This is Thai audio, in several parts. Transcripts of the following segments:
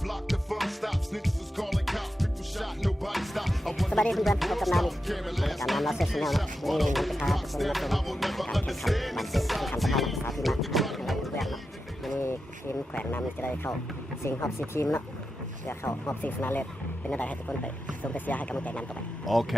สบายดีเพื่อนๆพบกับนานี่กับน้ำเราเซฟแนลนะนี่มันจะพาทุกคนมาชมการแข่งขันบัตรเซฟที่ทำสะพานสาธิมาเราทุกอย่างเนาะนี่ทีมแขวนน้ำจะได้เข้าสิงห์ฮอบซีทีมเนาะเพื่อเข้าฮอบซีชนะเลิศเป็นอะไรให้ทุกคนไปส่งไปเชียร์ให้กำลังใจน้ำต่อไปโอเค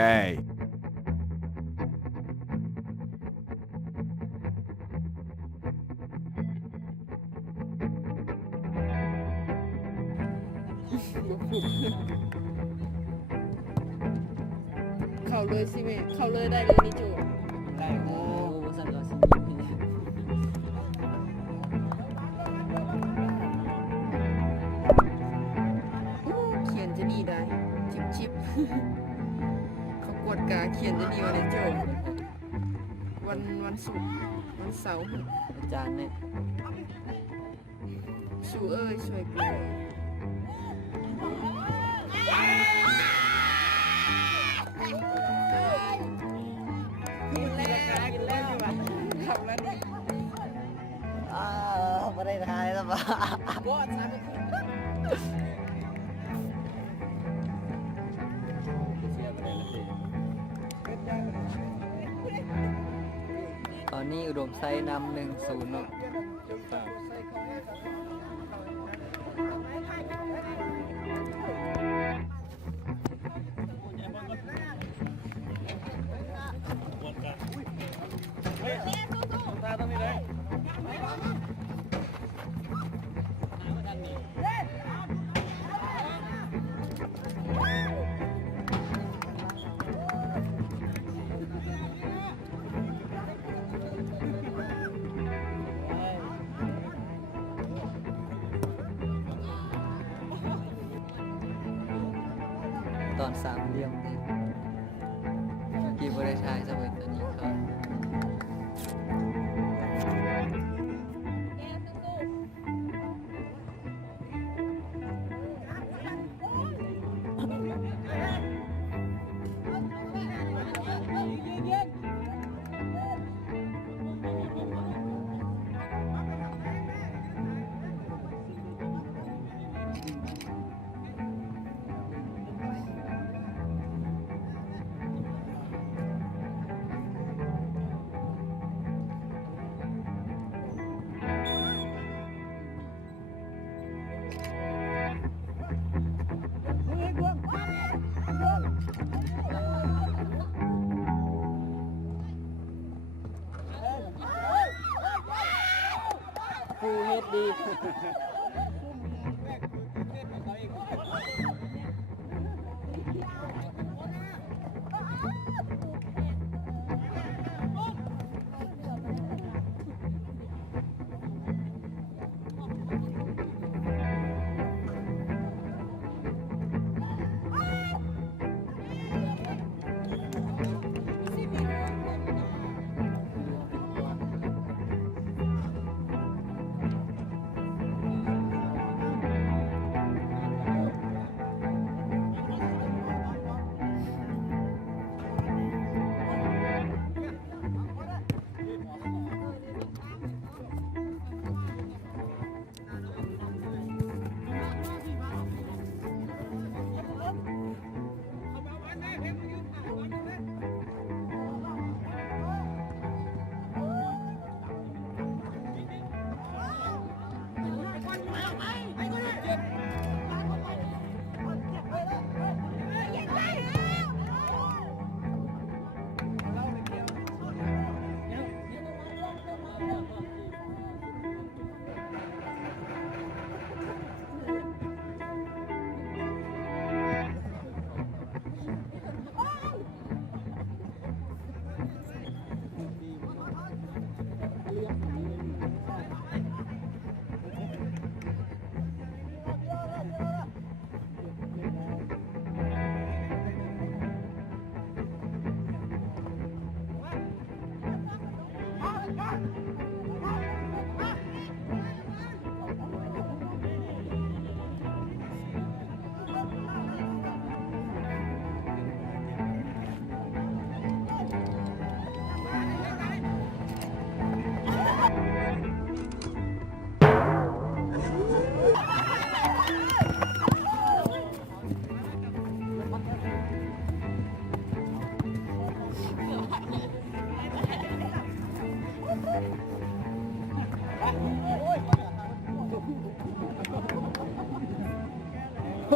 เข้าเลยสิแม่เข้าเลยได้เลยนี่จูได้โอ้สันเราสิยิ้มให้เขียนจะดีได้ชิบเขากดกาเขียนจะดีวันนี้จูวันศุกร์วันเสาร์อาจารย์เนี่ยสู้เอ้ยช่วยกูกินแล้วดีกว่าทำแล้วดีไม่ได้ทายแล้วป่ะบอสนะตอนนี้อุดมไซนำ1-0เนาะตอน3เหลี่ยมกี่บริษัทจะเป็นตัวนี้ครับกูเฮ็ดดี โ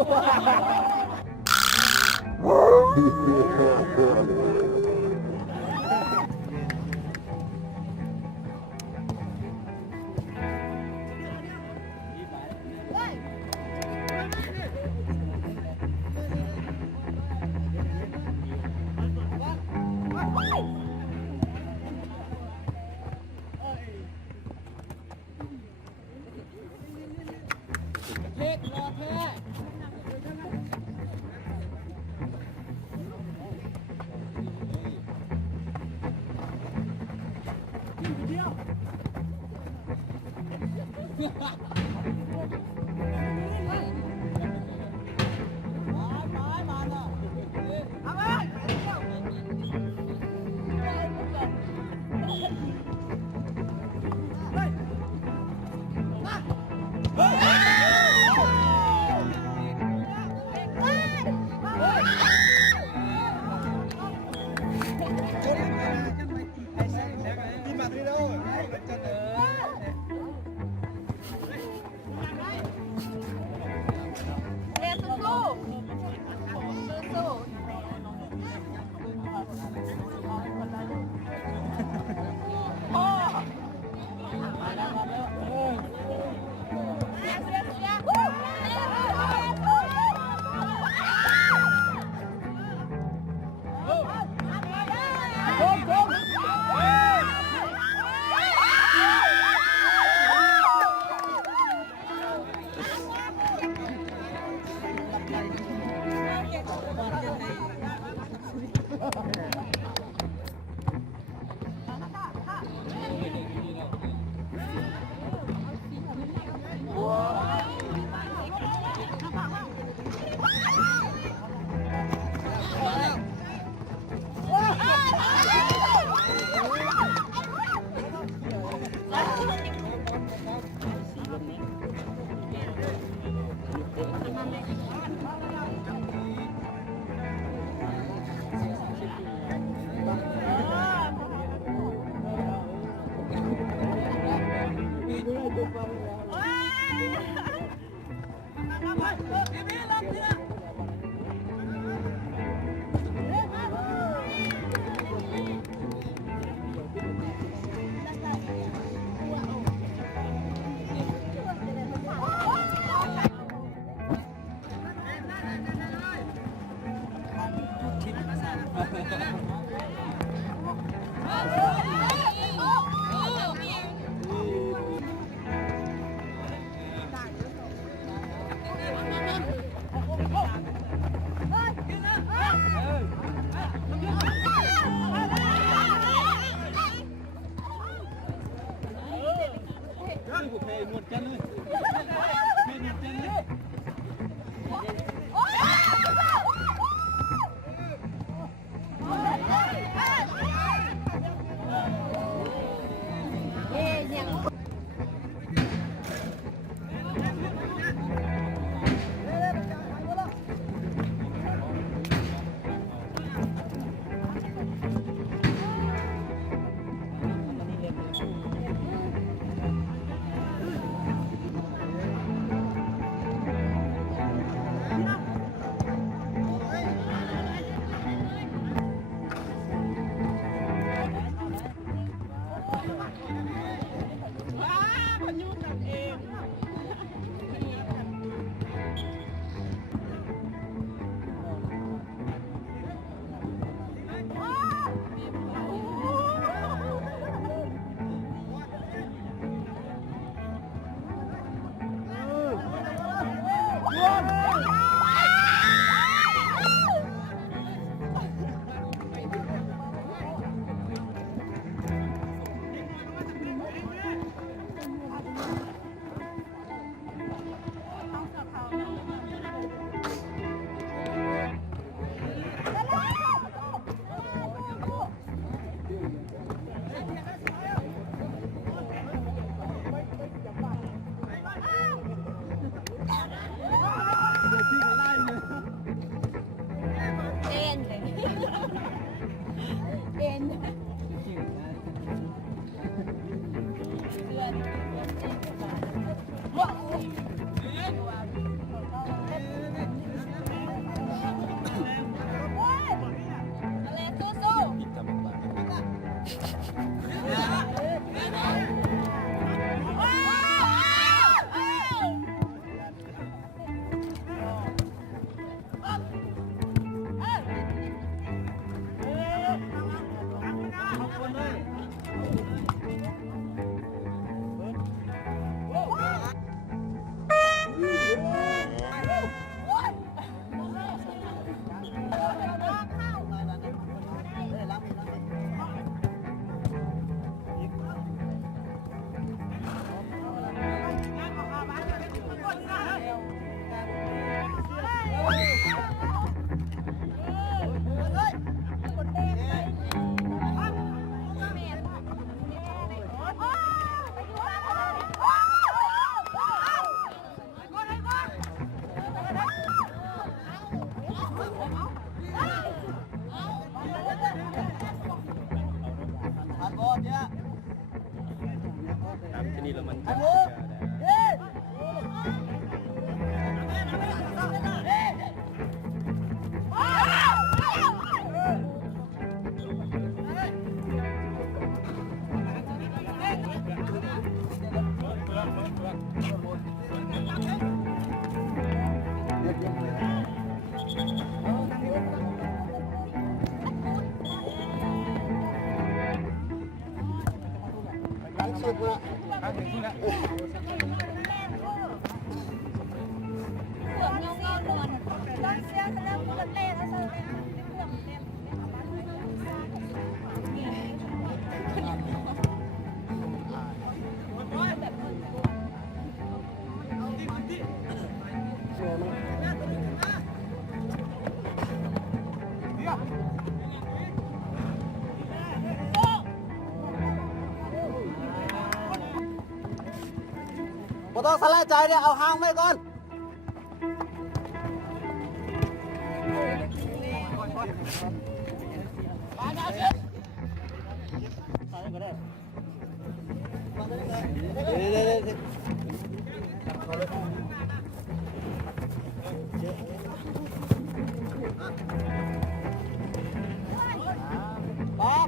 บ่ต้องสลายใจเนี่ยเอาหางไว้ก่อน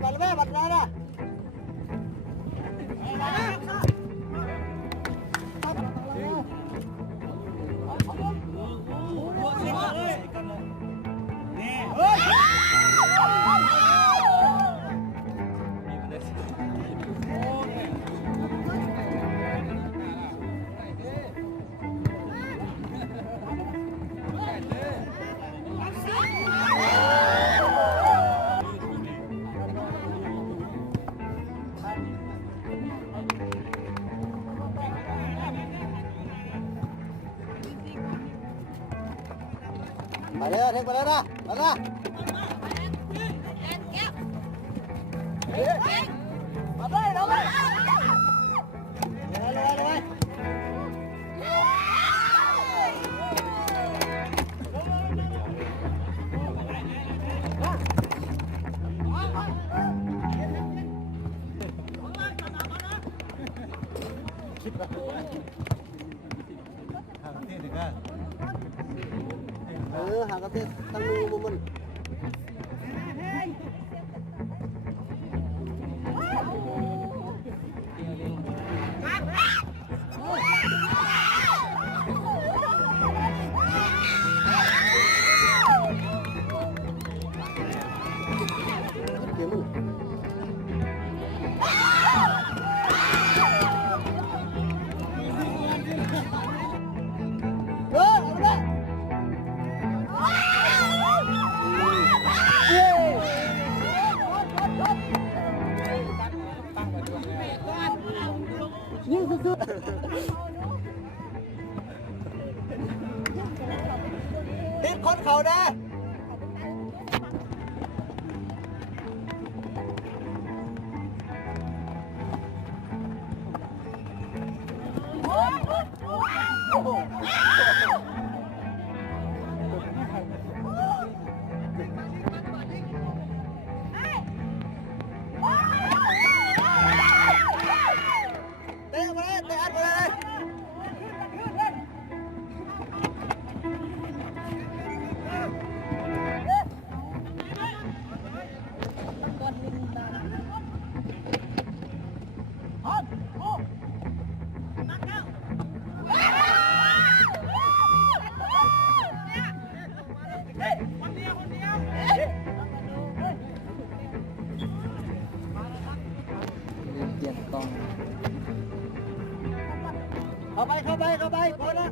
บัดเลยบัดเลยนะไปเลยเทคไปเลยนะไปนะมาเลยเราเลยเลยหากระเทียมตั้งมือมันเดี๋ยวมึงยิงสุดๆติดคนเขาได้เปลี่ยนกล้อง เข้าไปพอแล้ว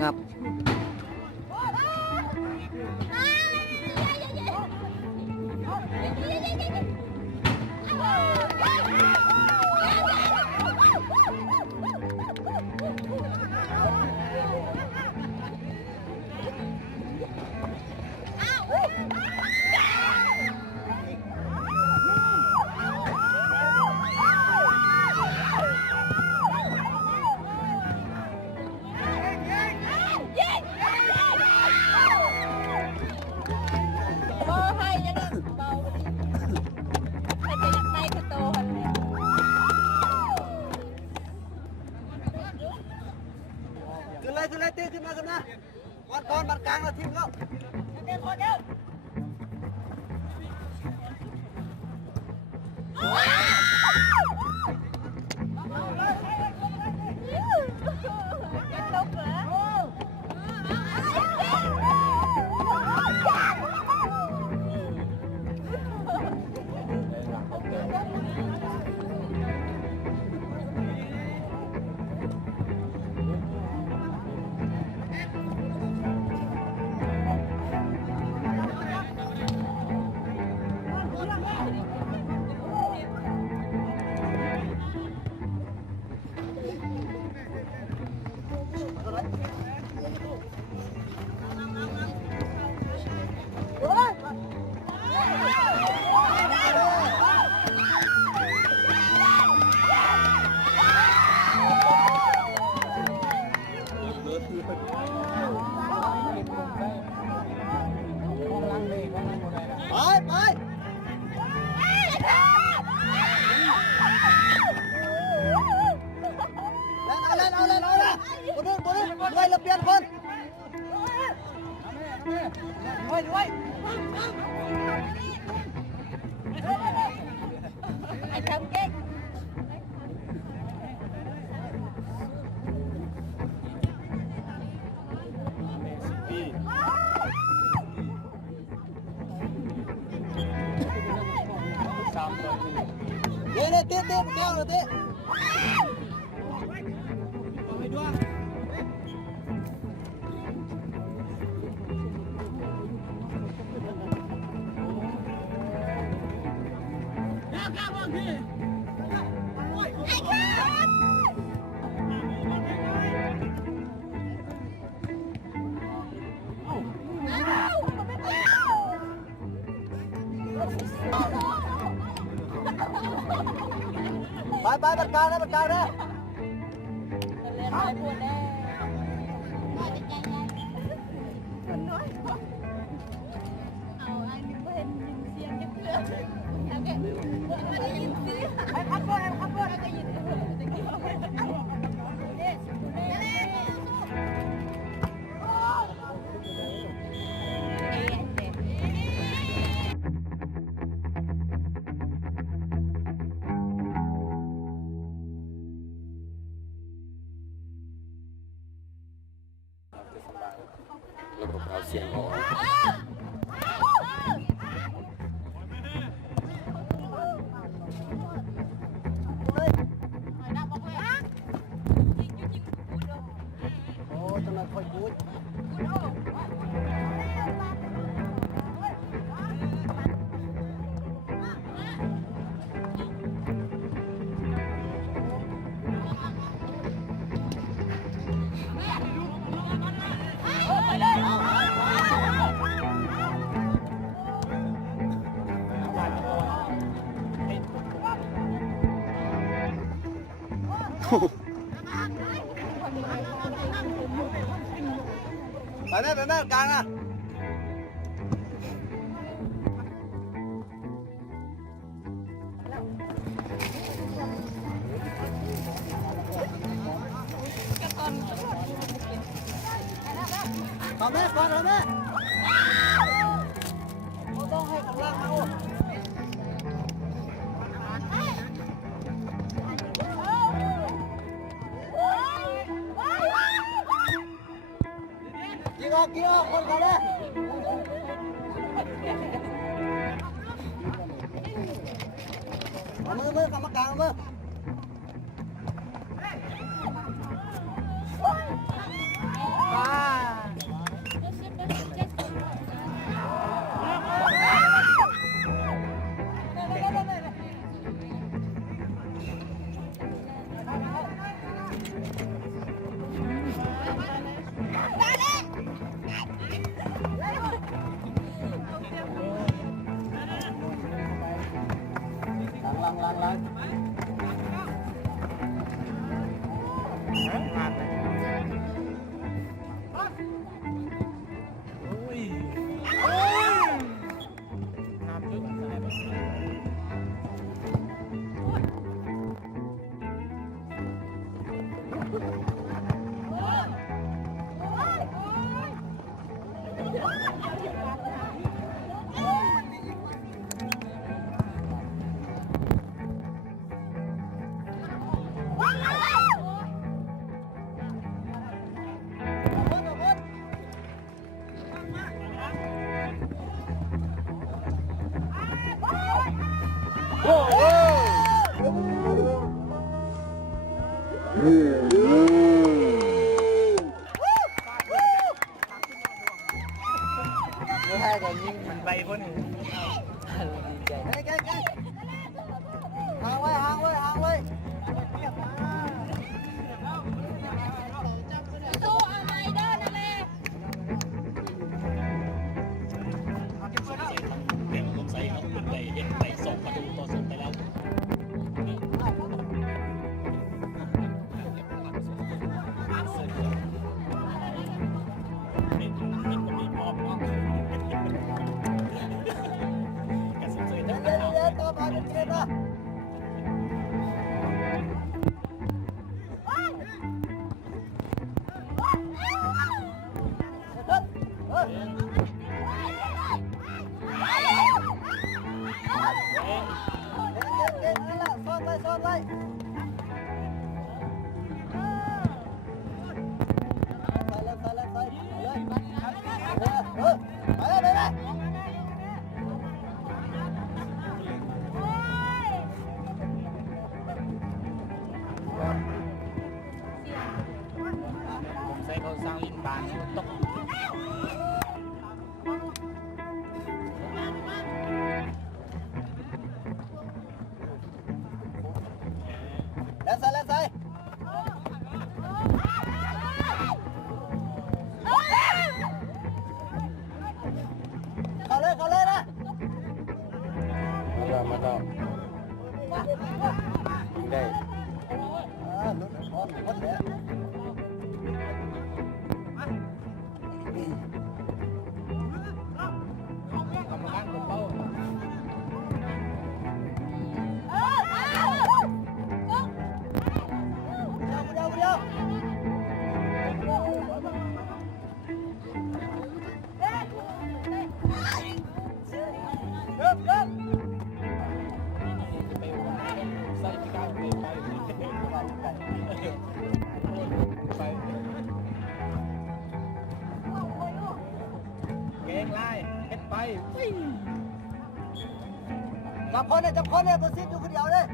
งับ ก่อนบันกลางแล้วทีมเขาไปเอาเลยคนนู้นด้วยระเบียนคนด้วยไอ้ทำเก่งเตะแก้วเลยเตะไปบันกลางนะเล่นไปปวดแน่คนน้อยเอาอันนี้ไม่เห็นยินเสียงกันเลยโอเคไม่ได้ยินเสียงขับรถแล้วก็ยินเสียงตะกี้ระบบเอาเสียงออกโอ้ตอนนั้นคอยพูดไปแม่กลางอ่ะเอาแม่ก่อนเอาแม่ต้องให้กำลังเอากี่ออกคนเขาเลยเอามือกรรมการเอามือล้าง ไม่ให้กันยิ่ง มันไปคนอื่น ดีใจ ห่างไว้ห่างไว้ห่างไว้ ตู้เอาไม้เด้อนั่นแหละ เด็กสงสัยเขาขึ้นไปส่งประตูต่อส่งไปแล้วมันก็มีพร้อมกระสุนเสย เดี๋ ทั้ ยว ง เดี๋ยวต่อไปเป็นเกมนะเก่งนั่นแหละซ่อนไว้ซ่อนไว้ใส่เลยใส่เลยใส่เลยไปเลยไปเลย ผมใส่เขาสร้างลินบานตก แล้วใส่แล้วใส่เข้าเลยนะ มาต่อได้ ลุ้นพร้อมหมดแล้ว กรรมการผมเป้า เดี๋ยวเริ่ม ไปใส่พิการไปเก่งไล่เฮ็ดไป จับคนเนี่ยตัวซีดอยู่คนเดียวเลย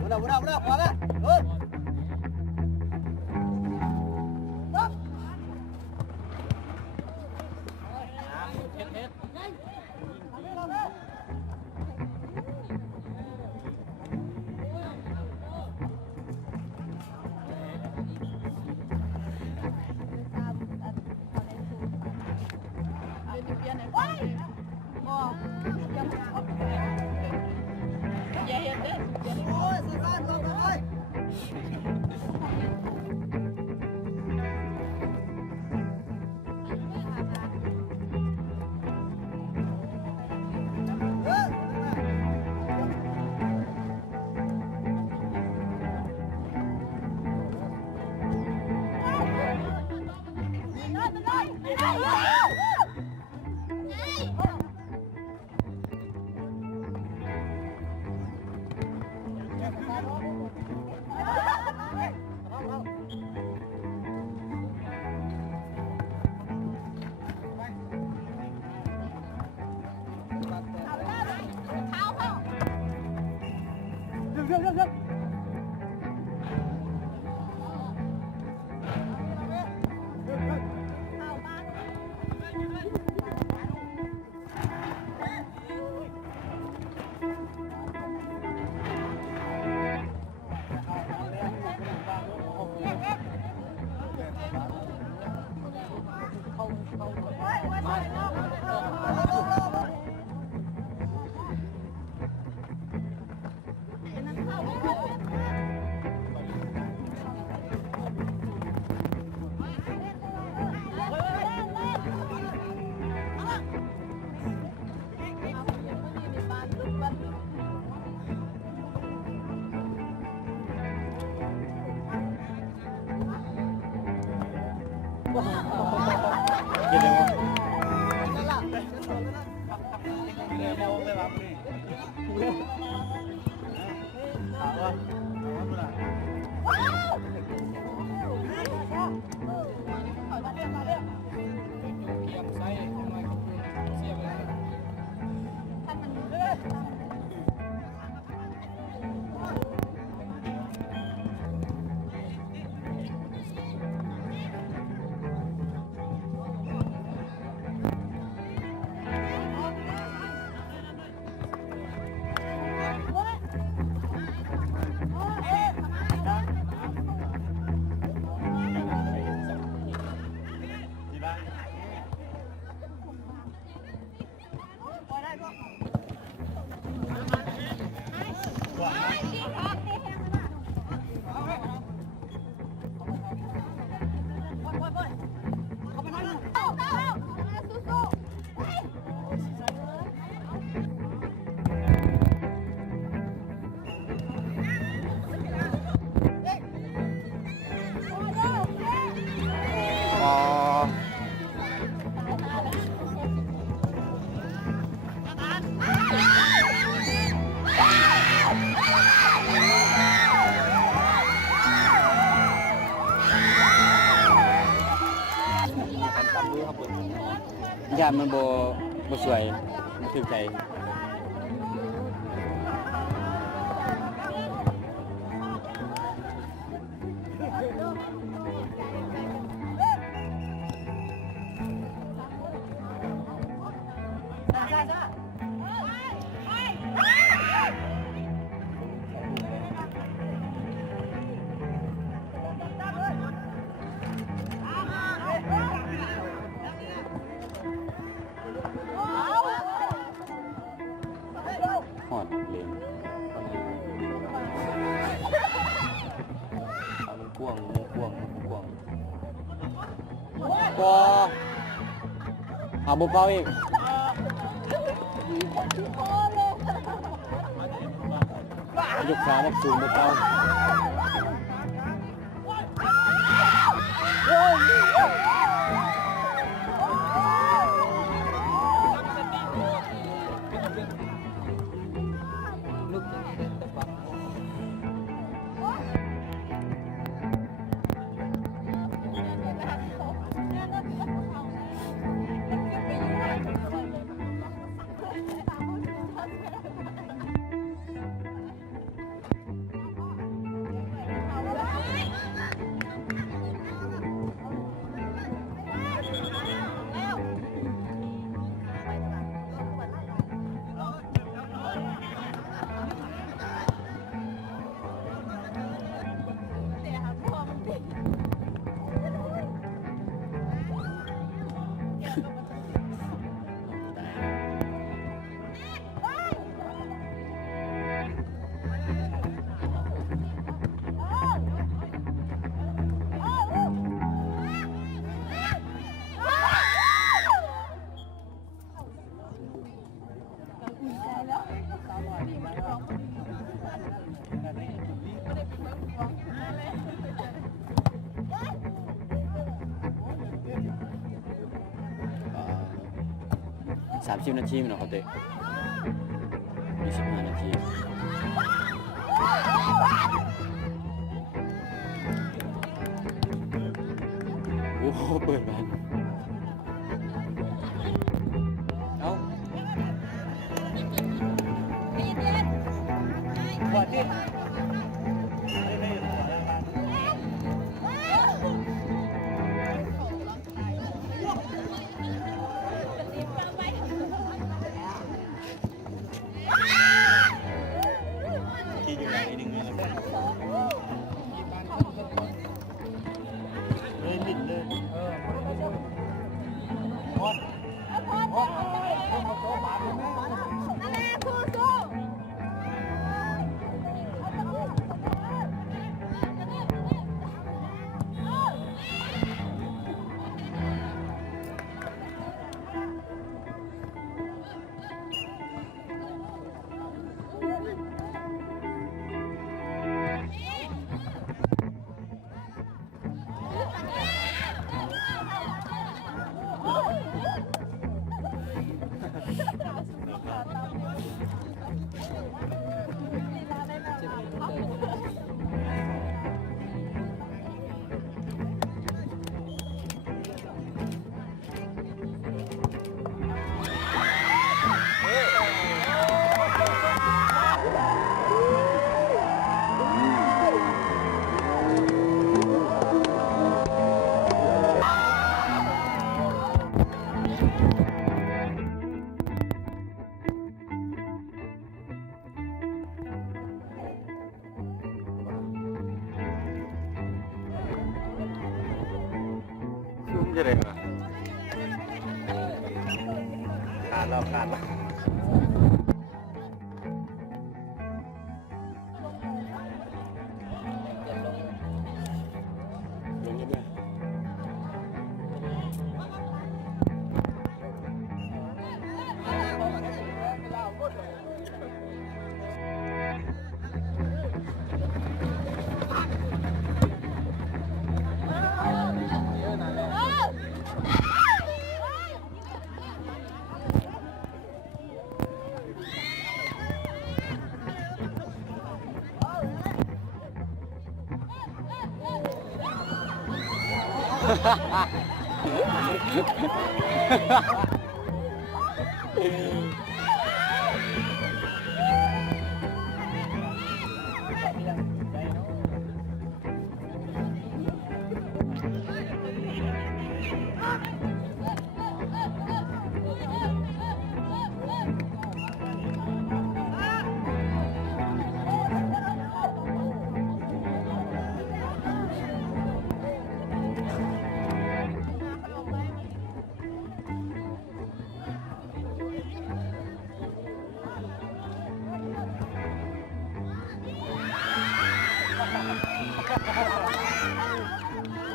บุญเอาพอแล้วเฮ้ยโอ้ยสุดยอดลงไป กินเลยวะ อ๋อญาติมันบ่สวยถึกใจหอดเลนมันกว้างก็เอาบุเป้าอีกยกขาแบบสูงบุเป้าลูกจะมีเดินตะปัก30 นาทีมันเหรอเขาเตะ25 นาทีโอ้โหเปิดบ้านเอ้าบอดดิ จะได้ปะขาดแล้วลงกันด้วย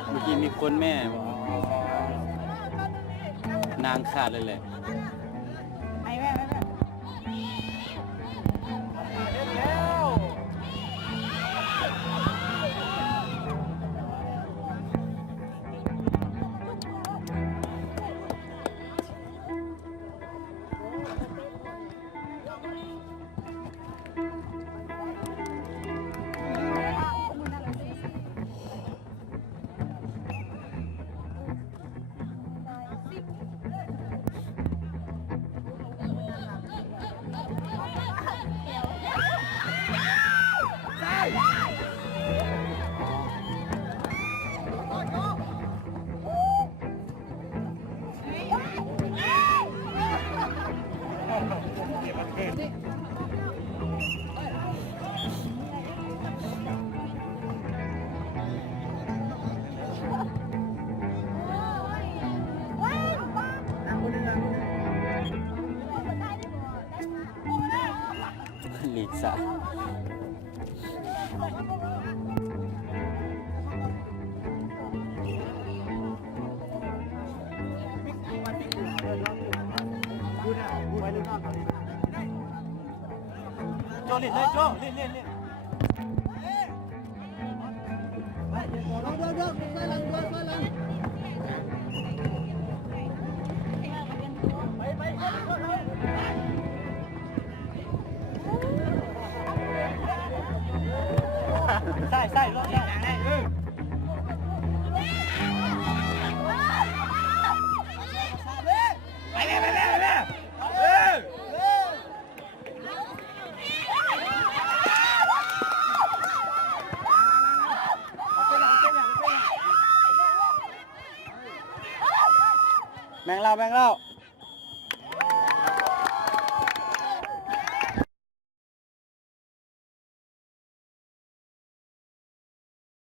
เมื่อกี้มีคนแม่นางขาดเลยแหละลิซ่าโจเล่นเลยโจเล่นเดี๋ยวไปหลังใส่รถแมงเล่า